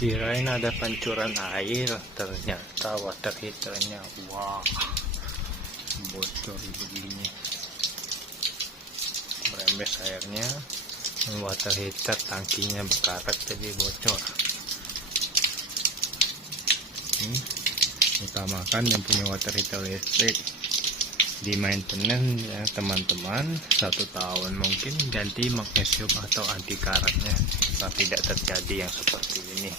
Kirain ada pancuran air, ternyata water heaternya wah bocor begini. Beremes airnya, water heater tangkinya berkarat jadi bocor. Utamakan yang punya water heater listrik di maintenance ya teman-teman, 1 tahun mungkin ganti magnesium atau anti karatnya, supaya tidak terjadi yang seperti ini.